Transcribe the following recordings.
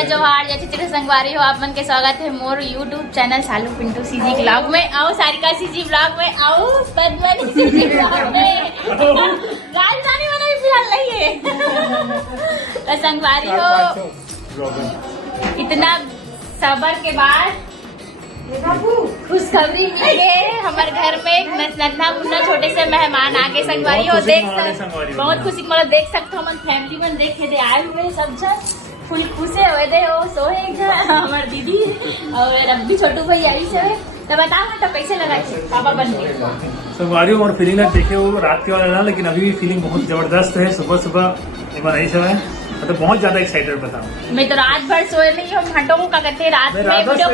जय जोहार, जय चित्र संगवारी हो। आप मन के स्वागत है मोर यूट्यूब चैनल सालू पिंटू सीजी ब्लॉग में। आओ सारिका सीजी ब्लॉग में, आओ पद्मनी सीजी ब्लॉग में। राजधानी वाला भी फिलहाल नहीं है। तो संगवारी हो, इतना सबर के बाद खुशखबरी मिल गई। हमारे घर में एक नन्हा मुन्ना छोटे से मेहमान आगे संगवारी हो। देख बहुत खुशी मतलब देख सकते हो, हम फैमिली में देखे दे आए हुए सब जन फुल खुशे हुए दे। वो सोए हमारे दीदी और रब्बी छोटू भैया से। तो बताओ तो कैसे लगा पापा बन गए संगवारी और फीलिंग देखे वो रात के वाला, लेकिन अभी भी फीलिंग बहुत जबरदस्त है। सुबह सुबह एक बार नहीं समय मतलब बहुत ज्यादा एक्साइटेड बताऊं। मैं तो रात भर सोए नहीं हूँ। घंटों को क्या करते रात में वीडियो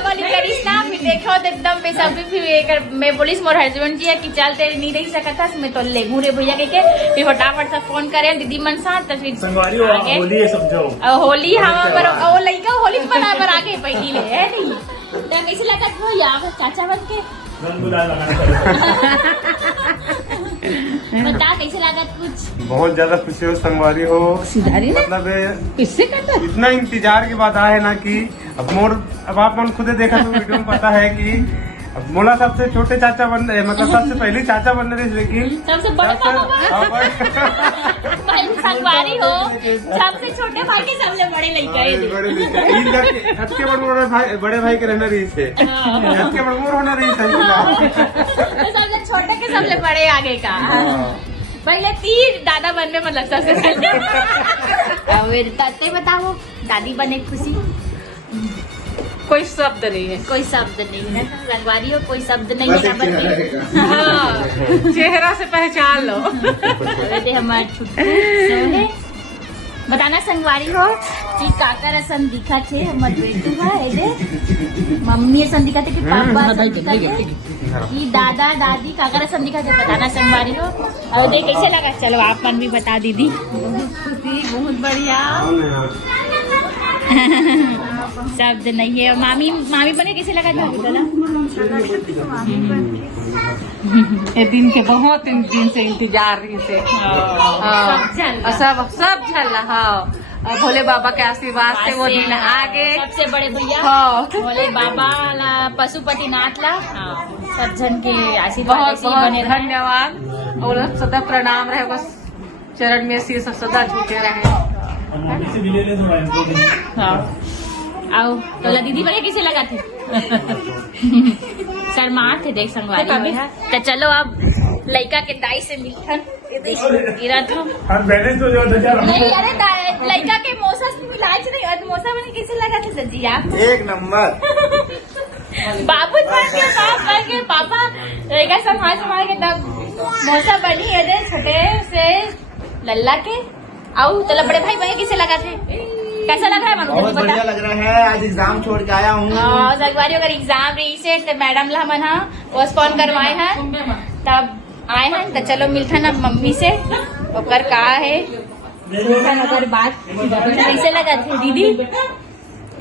कॉलिंग करीस ना, फिर देखो तो एकदम बेसब्री। फिर मैं बोलिस मोर हस्बैंड जी है कि चल तेरे नहीं रह सकता था, मैं तो ले घूरे भैया के फिर फटाफट से फोन करे दीदी मन साथ। तो फिर होली समझो होली हम लड़का होली बराबर आगे पहली ले है नहीं। तो कैसे लगा था यहाँ चाचा बन के बता कैसे लगा कुछ? बहुत ज्यादा खुशी हो संगवारी हो। मतलब किससे करता इतना इंतजार के बाद आए ना कि अब आप मन खुद देखा तो वीडियो में पता है कि अब मोला सबसे छोटे चाचा बन रहे, मतलब सबसे पहले चाचा बन रहे, लेकिन सबसे बड़े संगवारी हो। सबसे छोटे भाई के सबसे बड़े लड़का बड़े भाई के रहना रही से के बड़मोर होना रही सबसे छोटे के सबसे बड़े आगे का। पहले तीन दादा बन में मतलब सबसे पहले बताओ दादी बने खुशी? कोई शब्द नहीं है, कोई शब्द नहीं है। संगवारी हो कोई शब्द नहीं है। हाँ, चेहरा से पहचान लो। हमारे छुट्टी बताना संगवारी हो कि काका रसन दिखा थे हमर बेटू है मम्मी रसन दिखा थे कि पापा रसन दिखा थे कि दादा दादी काका रसन दिखा थे। बताना संगवारी हो। और देख कैसे लगा? चलो आप मन भी बता दीदी। बहुत खुशी, बहुत बढ़िया। शब्द नहीं है। और मामी बने कैसे लगा था? ये दिन के बहुत दिन से इंतजार रही से। सब झल रहा भोले बाबा के आशीर्वाद से वो दिन आगे। सबसे बड़े भैया भोले बाबा ला पशुपति नाथ ला सब जन के आशीर्वाद बहुत बहुत धन्यवाद और सदा प्रणाम रहे। बस चरण में शीश सदा झुके रहे। आओ तो दीदी बने कैसे लगा थे? शर्मार थे देख संगवारी है। तो चलो अब लड़का के दाई से मिलकर गिरा था। अरे लड़का के मौसा से मिलाए नहीं। मौसा बने कैसे लगा थे सर जी आप? एक नंबर। बाबू बन के पापा लड़का संभाल के तब मौसा बनी है छोटे से लल्ला के। आओ तो बड़े भाई बने कैसे लगा थे? कैसा लग रहा है? बहुत बढ़िया लग रहा है। आज एग्जाम छोड़ के आया हूँ। संगवारी अगर एग्जाम रही से तो मैडम ला मन पोस्टपोन करवाए हैं तब आए हैं। तो चलो मिलता ना मम्मी से और का है अगर बात कैसे लगा थे दीदी?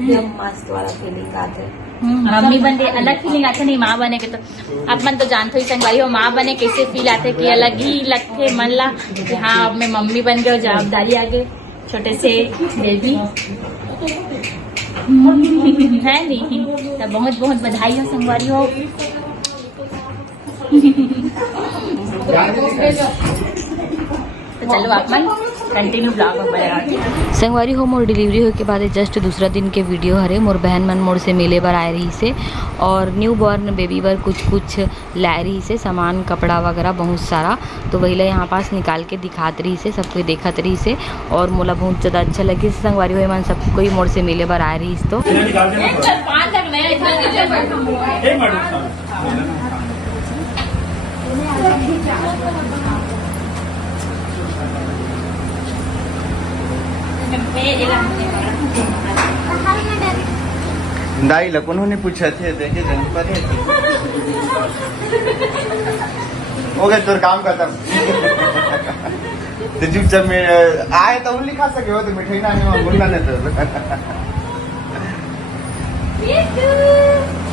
मस्त वाला फीलिंग आते। मम्मी बने अलग फीलिंग आते नहीं। माँ बने के तो अब मन तो जानते ही संगवारी हो माँ बने कैसे फील आते कि अलग ही लगते मन ला कि हाँ अब मैं मम्मी बन गई। जवाबदारी आगे छोटे से बेबी है नहीं। तो बहुत बहुत बधाई हो संगवारी हो। तो चलो आप मन कंटिन्यू ब्लॉग में बने। संगवारी हो मोर डिलीवरी हो के बाद जस्ट दूसरा दिन के वीडियो हरे मोर बहन मन मोर से मिले बर आए रही से और न्यू बॉर्न बेबी बर कुछ लाए रही से सामान कपड़ा वगैरह बहुत सारा। तो वही ला यहाँ पास निकाल के दिखात रही से सबको देखत रही से और मोला बहुत ज़्यादा अच्छा लगे। संगवारी हो मन सब कोई मोर से मिले बर आए रही तो दाई लोग उन्होंने पूछा थे देखे हो गया तोर काम खत्म। तो चुपचाप में आए तो लिखा सके हो तो मिठाई ना बोलना नहीं तो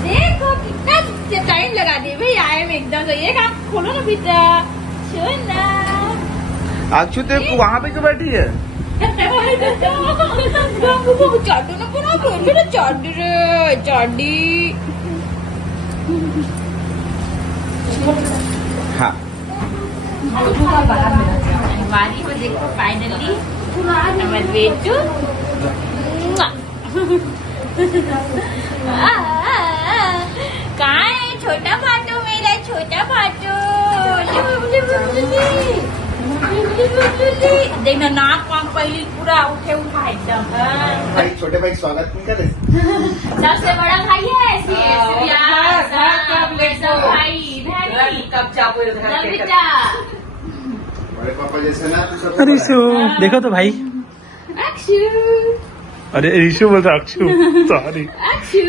देखो कितना टाइम लगा दिए भाई आए में एकदम से। ये काम खोलो ना बेटा। अक्षु तो वहाँ पे क्यों बैठी है? चाटू ना पूरा बेटा चाटी रे चाटी। हाँ वारी को देखो फाइनली हमारे बेटू कहाँ है छोटा फाटू, मेरा छोटा फाटू। देखना नाक वाक पहली पूरा उठे उठा एकदम। भाई छोटे भाई स्वागत नहीं कर रहे? सबसे बड़ा भाई है भाई बेटा। बड़े पापा जैसे ना तू सब रिशु देखो तो भाई, अक्षु अरे रिशु बोलता अक्षु, सॉरी। अक्षु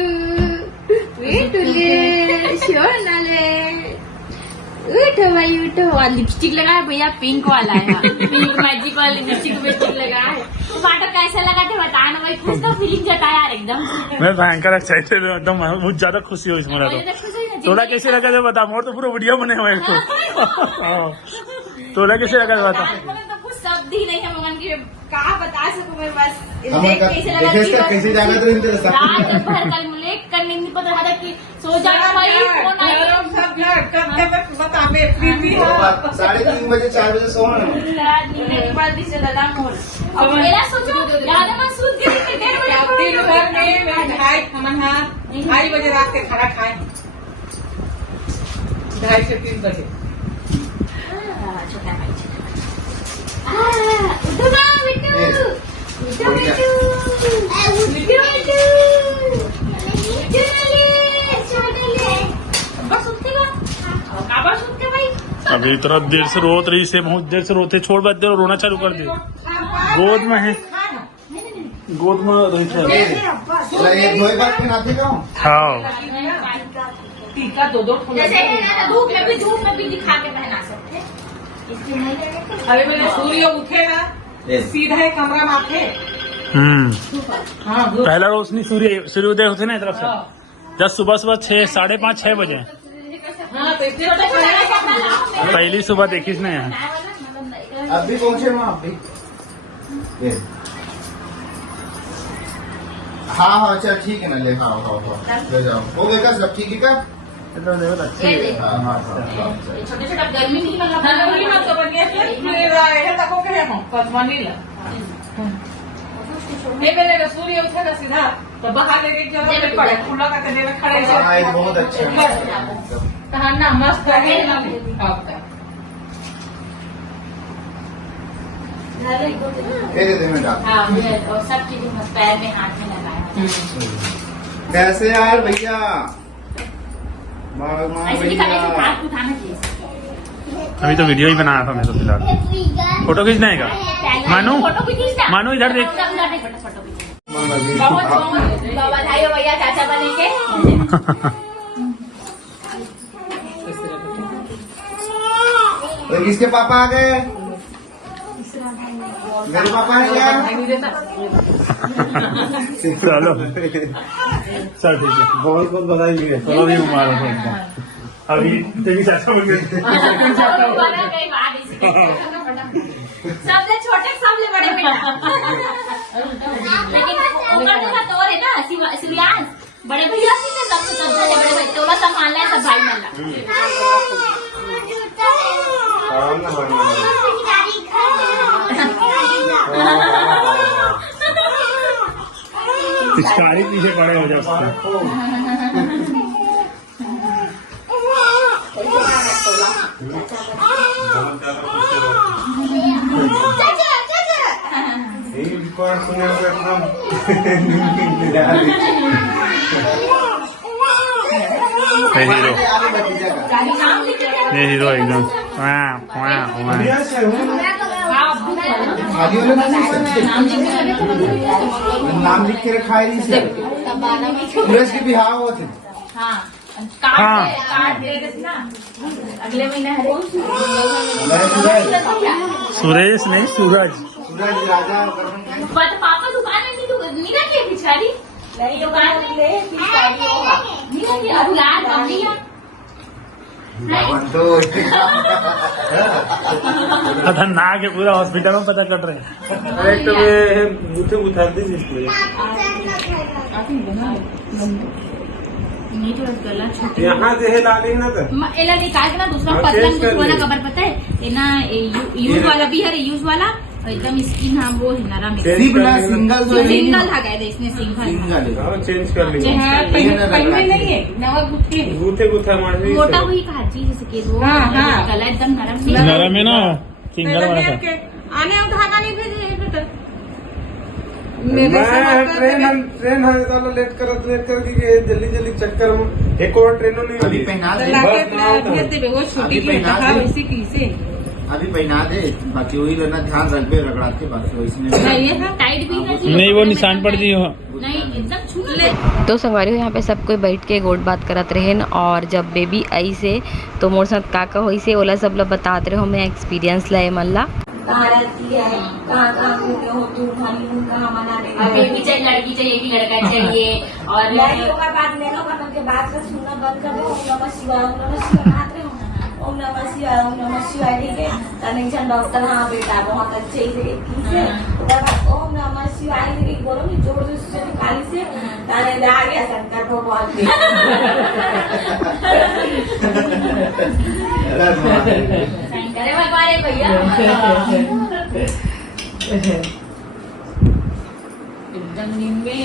बेटुले सोनाले उठो भाई उठो। और लिपस्टिक लगाया भैया, पिंक वाला है, पिंक मैजिक वाला लिपस्टिक लगाया है। तो बाटो कैसा लगा थे बताना भाई, खुश तो फीलिंग जताया यार एकदम। मैं भयंकर एक्साइटेड हूँ एकदम, बहुत ज्यादा खुशी हुई इसमें। थोड़ा कैसे लगा था बता, मोर तो पूरा वीडियो बने हुए इसको। थोड़ा कैसे लगा था बता। तो कुछ शब्द ही नहीं है मगन की, कहा बता सकूं मैं बस। कैसे जाना तो इनके रात भर कल लेट करने नहीं पता था कि सो जाना भाई। फोन आया 3:30 बजे 4 बजे सोना। अब मेरा सोचो याद है मैं सूत गई थी 2:30 बजे रात के खाना खाए, 2:30 से 3 बजे। छोटा भाई उठो ना बिट्टू, उठो बिट्टू, उठो बस उठेगा काबर सुनते भाई। अभी इतना देर से रोत रही से, बहुत देर से रोते, छोड़ बात दे, रोना चालू कर दे। गोद में है, गोद में रही थे। एक दो बात के नाते का हाँ टीका 2 जैसे है ना धूप में भी दिखा के पहना सकते। अरे मेरे सूर्य उठे ना सीधा ही कमरा माथे। हाँ पहला रोशनी सूर्योदय होते ना तरफ से, जब सुबह 6, 5:30, 6 बजे हाँ तो इतने पहली सुबह देखी इसने यहाँ। अब भी पहुंचे वहाँ आप भी। हाँ चल ठीक है ना, ले हाँ ले जाओ। हो गया का सब ठीक है का? छोटे छोटा गर्मी नहीं लगा मेरे सूर्य उठेगा सीधा तो बाहर लेके जरूरत पड़े खुला का करने में खड़े बहुत अच्छा कहना मस्त है। दे मैं डाल। हाँ और सब चीजें पैर में हाथ में लगाया। कैसे यार भैया? ऐसे दिखा ऐसे हाथ उठाना चाहिए। अभी तो वीडियो ही बनाया था मैं तो फिलहाल। फोटो खींचना है का? मानू फोटो भी खींचना। मानू इधर देख। फोटो बधाई हो भैया चाचा बने के। किसके पापा आ गए? मेरे पापा है यार। चलो चल ठीक है, बहुत बहुत बधाई है। चलो भी मुबारक हो एकदम। अभी तेरी चाचा बन गए। सबसे छोटे सबसे बड़े बेटा। लेकिन उम्र का तो है ना सिरियास बड़े भैया सबसे बड़े भाई तोला संभालना है सब भाई मल्ला। पिचकारी पीछे पड़े हो जाते। हीरो, ये हीरो एकदम नाम लिख के रखा है इसे। सूरज के बिहार हुआ थे। हाँ हाँ। कार्ड दे देते ना अगले महीने है। सुरेश नहीं सूरज। सूरज राजा पापा दुकान में नहीं रखी पिछवाड़ी दुकान में तो खतरनाक है, पूरा हॉस्पिटल में पता कर रहे हैं। एक तो मैं मुझे उतारती थी इसलिए नहीं थोड़ा गला छोटा यहाँ से है लाली ना तो एला निकाल के ना दूसरा हाँ, पतला change कर वाला लिए। कवर पता है ये ना यूज वाला भी है, यूज वाला और एकदम स्किन हाँ वो है नरम है। Change सिंगल सिंगल जो है सिंगल धागा है इसमें सिंगल सिंगल है। हाँ चेंज कर लीजिए पहले नहीं है नवा गुत्थी गुथे गुथा मारनी मोटा हुई काजी जैसे कि वो हाँ, हाँ। गला एकदम नरम नहीं नरम है ना, सिंगल वाला था। आने और धागा नहीं भेजे मैं ट्रेन है तो लेट कर के जल्दी जल्दी चक्कर में एक और ट्रेनों नहीं अभी मिली। पहना दे, भेज देवे वो छोटी अभी की पहना कहा दे। वैसी की से अभी पहना दे, बाकी वही रहना, ध्यान रखबे रगड़ा के, बाकी वैसे नहीं नहीं। ये है टाइट भी है नहीं वो निशान पड़ दी हो। नहीं एकदम छू ले तो संगवारी हो यहाँ पे सब कोई बैठ के गोट बात करत रहेन। और जब बेबी आई से तो मोर साथ का होई से ओला सब लोग बताते रहो, मैं एक्सपीरियंस लाए मल्ला। कहाँ रहती है, कहाँ कहाँ घूमे हो तुम, हनीमून कहाँ मनाने और बेबी चाहिए, लड़की चाहिए कि लड़का चाहिए और लड़कियों का बात लेना, वरना के बात का सुनना बंद कर दो। ओम नमः शिवाय, ओम नमः शिवाय कहते हो, ओम नमः शिवाय, ओम नमः शिवाय, ठीक है। कनेक्शन डॉक्टर, हाँ बेटा बहुत अच्छे से ठीक है। ओम नमः शिवाय बोलो नहीं, जोर जोर से निकाली से तारे आ गया शंकर भगवान के। करे भगवान भैया एकदम निम्बे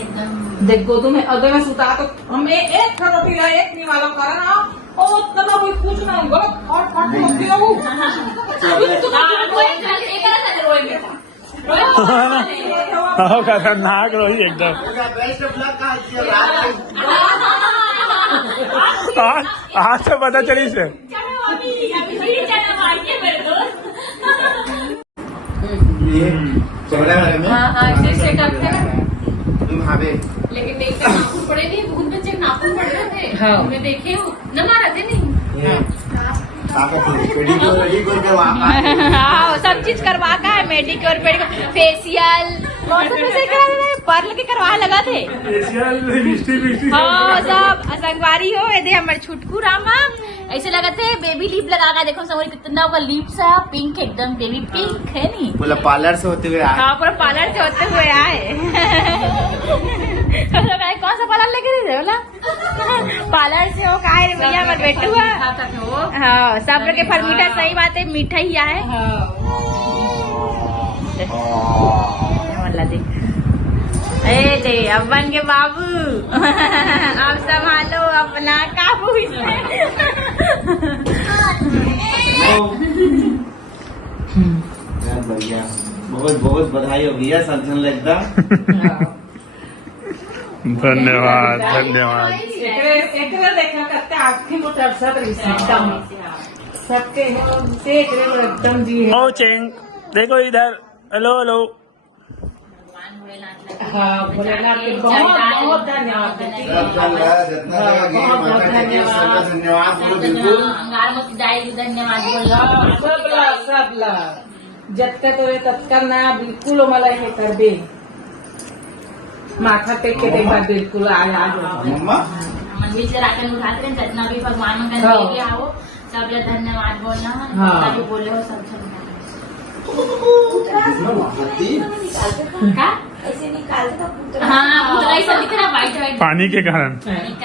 एकदम देखो तुम्हें अगर मैं सुता तो हम एक रोटी ला एक नहीं वाला करा ना ओ तब कोई कुछ ना गलत और फाट होती हो हाँ खतरनाक रोही एकदम। बेस्ट ऑफ लक का आज तो पता चली से। चमड़े वाले में ऐसे सेटअप थे तुम भावे लेकिन नहीं तो नाखून पड़े नहीं, बहुत बच्चे नाखून पड़ रहे थे। हाँ। मैं देखे हूँ न मारा थे नहीं पेडिक्योर करवा हाँ सब चीज करवा का है, मेडिक्योर पेडिक्योर फेशियल कौन सा फेशियल करा रहे, पर्ल के करवा लगा थे। हाँ सब संगवारी हो ये दे हमारे छुटकू रामा ऐसे लगा थे बेबी लिप लगा कर देखो संगवारी कितना होगा लिप्स है पिंक एकदम बेबी पिंक है नी। बोला पार्लर से होते हुए आए। हाँ पूरा पार्लर से होते हुए आए। कौन सा पार्लर लेके दे बोला पार्लर से हो का रे भैया हमारे बेटू है। हाँ सब लोग के फल मीठा, सही बात है मीठा ही है। ए दे अब्बन के बाबू अब संभालो अपना काबू बढ़िया, बहुत बहुत बधाई हो भैया, समझने लगता। धन्यवाद धन्यवाद। एकरे देखा करते आखिर मोटर सब एकदम सबके से एकदम जी है। ओ चेंग देखो इधर, हेलो हेलो। हाँ भोलेनाथ के बहुत बहुत धन्यवाद देती हूँ। सब चल रहा है, जितना जगह गए माता जी के सबका धन्यवाद बोलो बिल्कुल। धन्यवाद सब ला जत्का तो तत्का ना बिल्कुल मला हे कर दे माथा टेक के देखा बिल्कुल आया मम्मा मंदिर से राशन उठाते हैं, जितना भी भगवान का हाँ। लेके आओ सब लोग धन्यवाद बोलना, हाँ। जितना भी बोले हो सब क्या? ऐसे निकालते तो पुत्र हाँ पुतला ही सब दिख रहा व्हाइट व्हाइट पानी के कारण। दिखते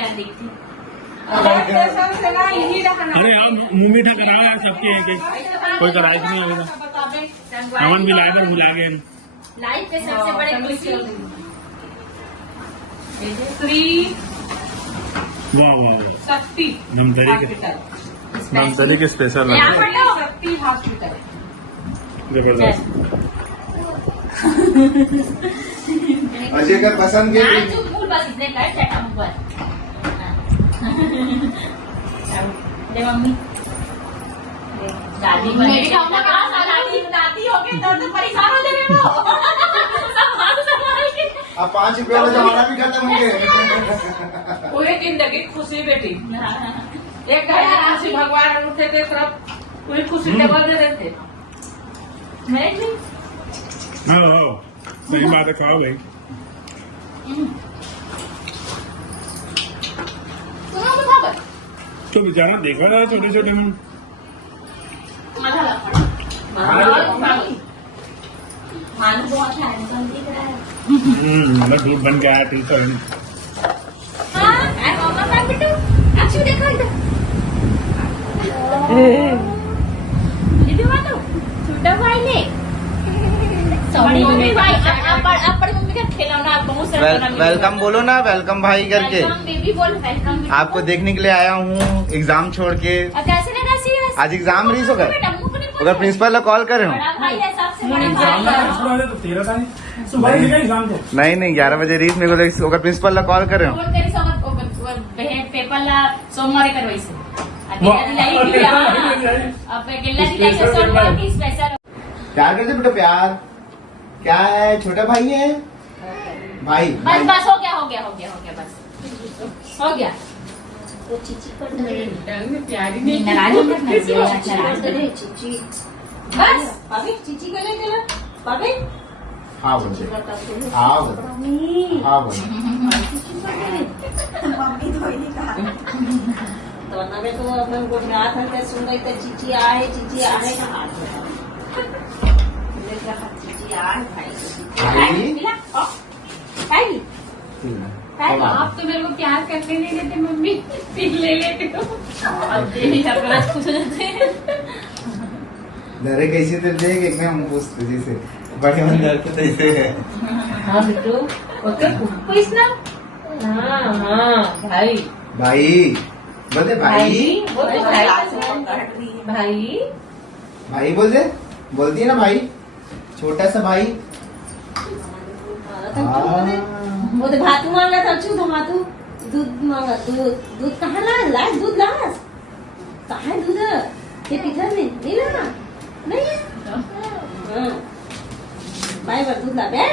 यही रहा अरे आप मुंह मीठा कराओ यार सबके एक एक, कोई कराए कि नहीं अभी तक? अमन भी लाए थे भुला गए। लाइफ के सबसे बड़े खुशी श्री वाह वाह वाह, शक्ति धमतरी के धमतरी के स्पेशल यहाँ लगे, पर लो शक्ति हॉस्पिटल जबरदस्त। अजय का पसंद के यहाँ जो फूल बस इतने कर चटा ऊपर ले मम्मी दादी मेरी अम्मा कहाँ दादी दादी हो गई तो परेशान हो जाएंगे वो संभाल के अब 5 रुपए वाला जमाना भी खत्म हो गया। पूरी जिंदगी खुशी बेटी एक घंटे खुशी भगवान उठे थे सब पूरी खुशी टेबल दे देते मैं भी हाँ हाँ सही बात है, खाओ भाई। सुनो तो तो बेचारा देखा रहा छोटे छोटे हम भानु बहुत हैंडसम दिख रहा है। मैं दूध बन के आया टीचर अक्षु देखो इधर छोटा भाई ने बड़ी मम्मी भाई आप बड़ी मम्मी का खिलौना बहुत सारा वेलकम बोलो ना, वेलकम भाई करके। वेलकम बेबी बोल, वेलकम आपको देखने के लिए आया हूँ एग्जाम छोड़ के। कैसे लगा सीरियस? आज एग्जाम रिलीज हो गए। अगर प्रिंसिपल को कॉल करे हो? बड़ा भाई है, सबसे बड़ा भाई है। तो 13 तारीख सुबह ही एग्जाम थे। नहीं 11 बजे रीच मेरे को अगर प्रिंसिपल को कॉल करे हो? फोन करी बहन पेपर ला सोमवार करवाई से अब गिल्ला दिलाई से सोमवार की स्पेशल। प्यार करते बेटा, प्यार क्या है? छोटा भाई है भाई। बस बस हो गया बस हो गया। वो चीची कर दे। प्यारी नाराज मत करना, अच्छा नाराज करे। चीची बस भाभी चीची कर ले भाभी। हाँ बोल हाँ बोल हाँ बोल। मम्मी धोई कहा तो नवे तो अपन को रात है सुन गई तो चीची आए का हाथ चीची आए भाई आप तो मेरे को प्यार करने नहीं देते मम्मी, फिर ले लेते हो। अब यही अपना खुश हो जाते हैं। डरे कैसे तो देख एक हम पूछते जैसे बड़े मन डरते जैसे। हाँ बिट्टू ओके पूछना। हाँ भाई भाई बोलते भाई भाई भाई बोल दे, बोलती है ना भाई, छोटा सा भाई। वो तो भातू मांगा था चू भातू दूध मांगा दूध कहाँ लाज दूध लाज कहाँ दूध ये पिथर में नहीं ला नहीं है। भाई बार दूध ला बे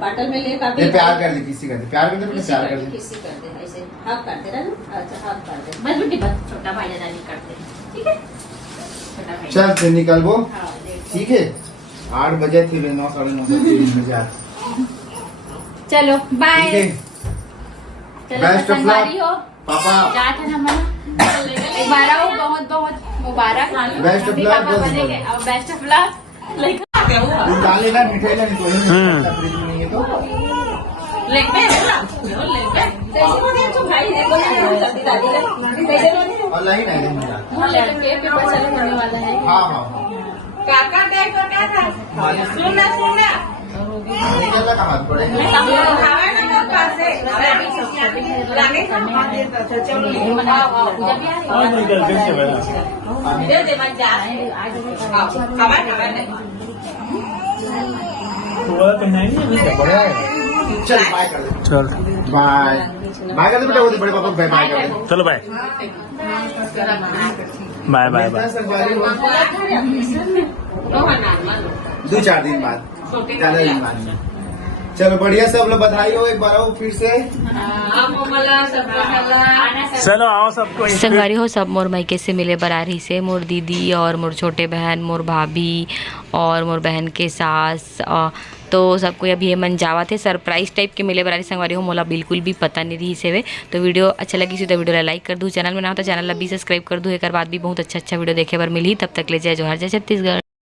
बाटल में ले ये प्यार कर ले किसी का, प्यार करते किसी प्यार कर कर दे ले। किसी कर दे ऐसे हाफ कर दे ना। अच्छा हाफ कर दे बस बेटी बस छोटा भाई दादा नहीं करते, ठीक है? छोटा भाई चल फिर निकल वो, हाँ देख ठीक है? 8 बजे थे 9 साढ़े 9 बजे आ। चलो बाय। ठीक है, चलो Best of संगवारी हो पापा। जात है ना मना मुबारक हो, बहुत बहुत मुबारक। Best of luck, पापा both of बनेंगे और बेस्ट ऑफ लक। तू डाल लेना मिठाई लेनी कोई नहीं, फ्रिज में नहीं है तो। कैसे बोले तो भाई देखो ना जल्दी दादी कैसे बोले ऑनलाइन है नहीं। पेपर चालू होने वाला है। हाँ काका टाइप का क्या था? सुनना निकलना कहाँ पड़े। हवा ना तो पास है लाने का चलो दे दे मत जा हवा नहीं थोड़ा पहना ही नहीं। चल बाय कर दे, चल बाय बाय कर दे बेटा, वो तो बड़े पापा बाय बाय कर दे। चलो बाय बाय बाय बाय। दो 4 दिन बाद, ज्यादा दिन बाद में। चलो बढ़िया, सब लोग बधाई हो एक बार हो फिर से। चलो आओ सबको संगवारी हो सब मोर मायके से मिले बरारी से, मोर दीदी और मोर छोटे बहन, मोर भाभी और मोर बहन के सास। तो सबको अभी ये मन जावा थे सरप्राइज टाइप के मिले बरारी संगवारी हो, मोला बिल्कुल भी पता नहीं रही से वे। तो वीडियो अच्छा लगी तो वीडियो ला लाइक कर दूँ, चैनल में ना हो तो चैनल ला भी सब्सक्राइब कर दूँ। एक बार बाद भी बहुत अच्छा वीडियो देखे बार मिली। तब तक ले जय जोहार, जय छत्तीसगढ़।